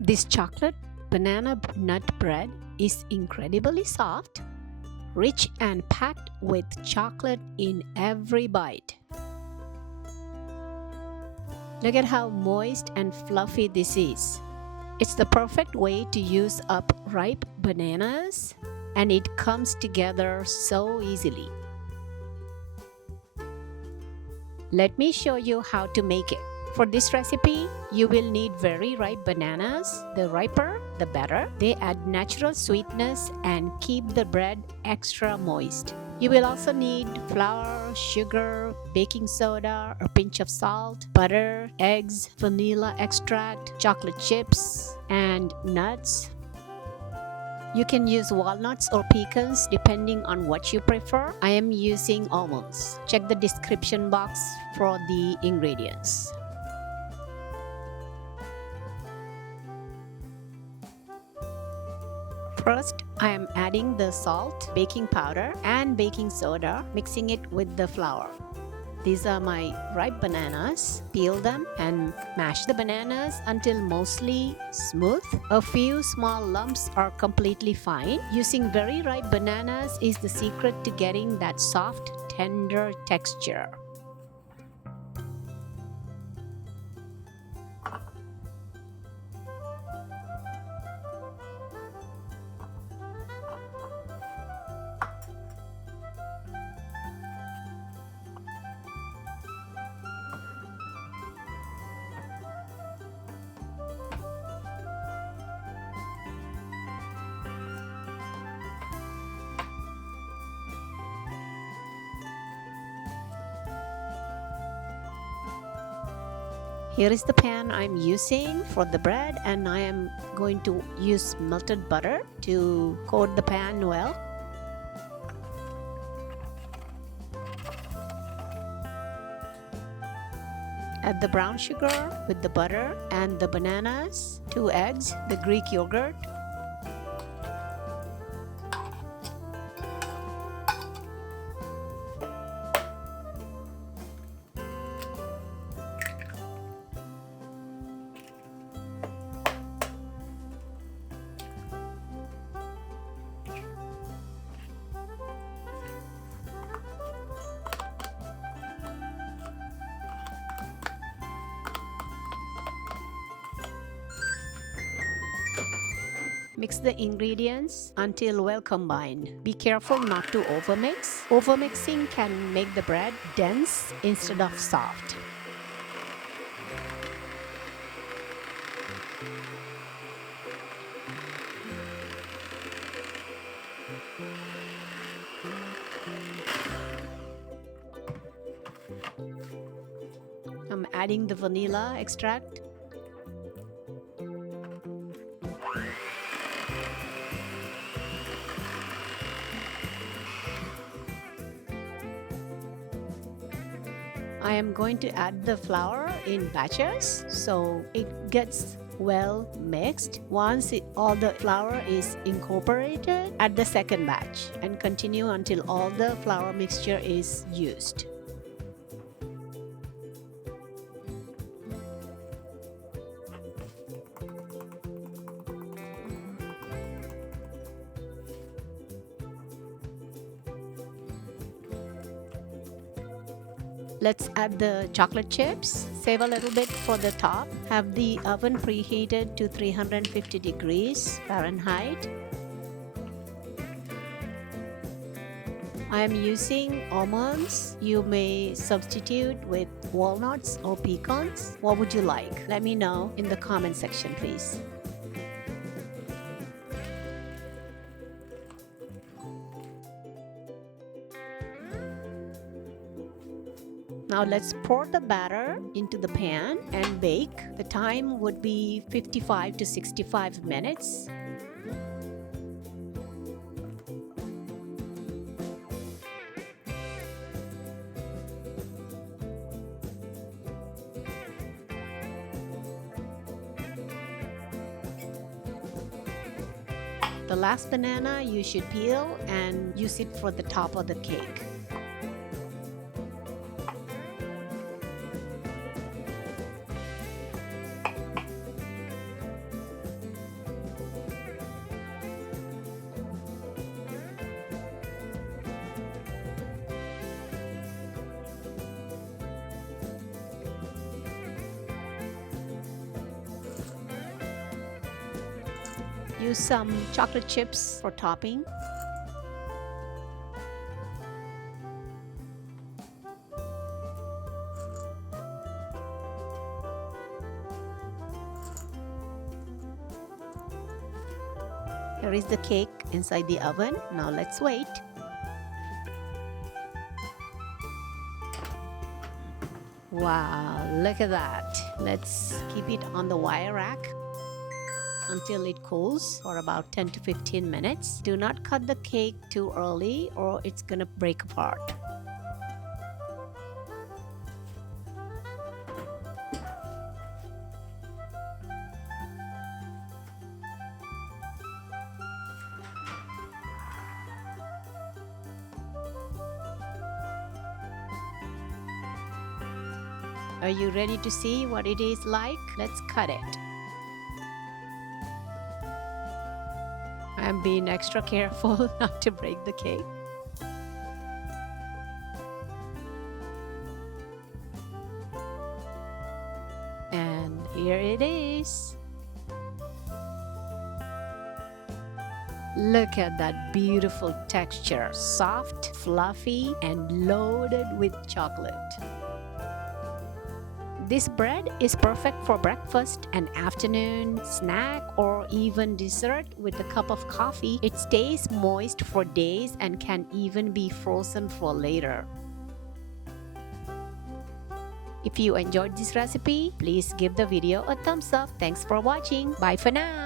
This chocolate banana nut bread is incredibly soft, rich, and packed with chocolate in every bite. Look at how moist and fluffy this is. It's the perfect way to use up ripe bananas, and it comes together so easily. Let me show you how to make it. For this recipe, you will need very ripe bananas. The riper, the better. They add natural sweetness and keep the bread extra moist. You will also need flour, sugar, baking soda, a pinch of salt, butter, eggs, vanilla extract, chocolate chips, and nuts. You can use walnuts or pecans depending on what you prefer. I am using almonds. Check the description box for the ingredients. First, I am adding the salt, baking powder, and baking soda, mixing it with the flour. These are my ripe bananas. Peel them and mash the bananas until mostly smooth. A few small lumps are completely fine. Using very ripe bananas is the secret to getting that soft, tender texture. Here is the pan I'm using for the bread, and I am going to use melted butter to coat the pan well. Add the brown sugar with the butter and the bananas, 2 eggs, the Greek yogurt, Mix the ingredients until well combined. Be careful not to overmix. Overmixing can make the bread dense instead of soft. I'm adding the vanilla extract. I am going to add the flour in batches so it gets well mixed. Once all the flour is incorporated, add the second batch and continue until all the flour mixture is used. Let's add the chocolate chips. Save a little bit for the top. Have the oven preheated to 350 degrees Fahrenheit. I am using almonds. You may substitute with walnuts or pecans. What would you like? Let me know in the comment section, please. Now let's pour the batter into the pan and bake. The time would be 55 to 65 minutes. The last banana you should peel and use it for the top of the cake. Use some chocolate chips for topping. Here is the cake inside the oven. Now let's wait. Wow, look at that. Let's keep it on the wire rack until it cools for about 10 to 15 minutes. Do not cut the cake too early or it's gonna break apart. Are you ready to see what it is like? Let's cut it. I'm being extra careful not to break the cake. And here it is. Look at that beautiful texture, soft, fluffy, and loaded with chocolate. This bread is perfect for breakfast, an afternoon snack, or even dessert with a cup of coffee. It stays moist for days and can even be frozen for later. If you enjoyed this recipe, please give the video a thumbs up. Thanks for watching. Bye for now.